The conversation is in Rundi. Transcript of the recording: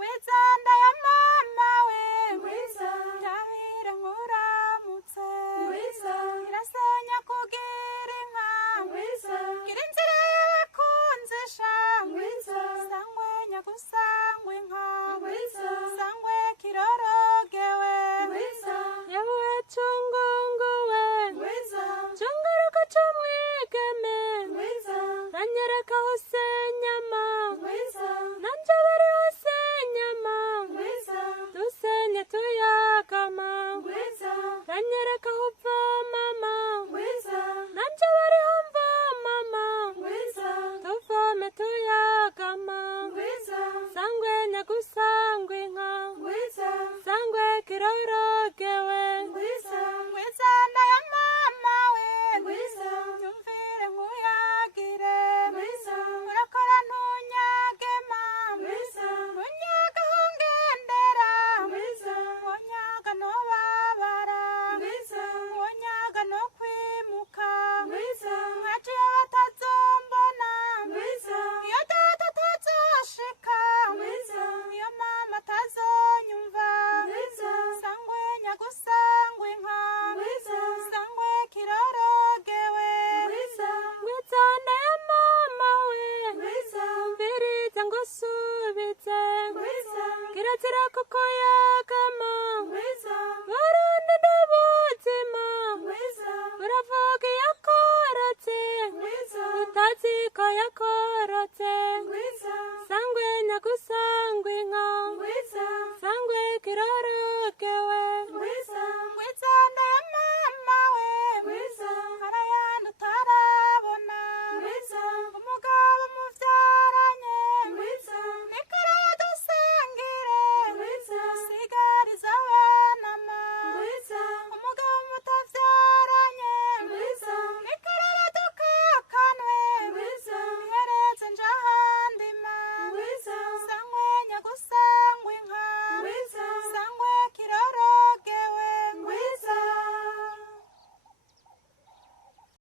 ngwizanda ya mama we ndabira nkuramutse irasenya kugira inka gira inzira y'abakunzi sha sangwe nyagusangwe inka sangwe kirorogewe yewe cungungu we cunguruka c'umwigeme nanyereka hose nyama nanje bari hose nyama dusenye tuyagama nanyereka huva mama nanje bari humva mama tuvome tuyagama sangwe nyagusangwe inka sangwe kirorogewe ngwizanda ya mama we nyumvire nkuyagire urakora ntunyagema ntunyaga aho ngendera ntunyaga no babara ntunyaga no kwimuka nkaciye batazombona iyo data atazoshika iyo mama atazonyumva sangwe nyagusangwe inka sangwe kirorogewe ngwizanda ya mama we mbiriza ngusubize kirazira kuko yagama barundi ndabuzima uravuga iyo akorotse utazi ko yakorotse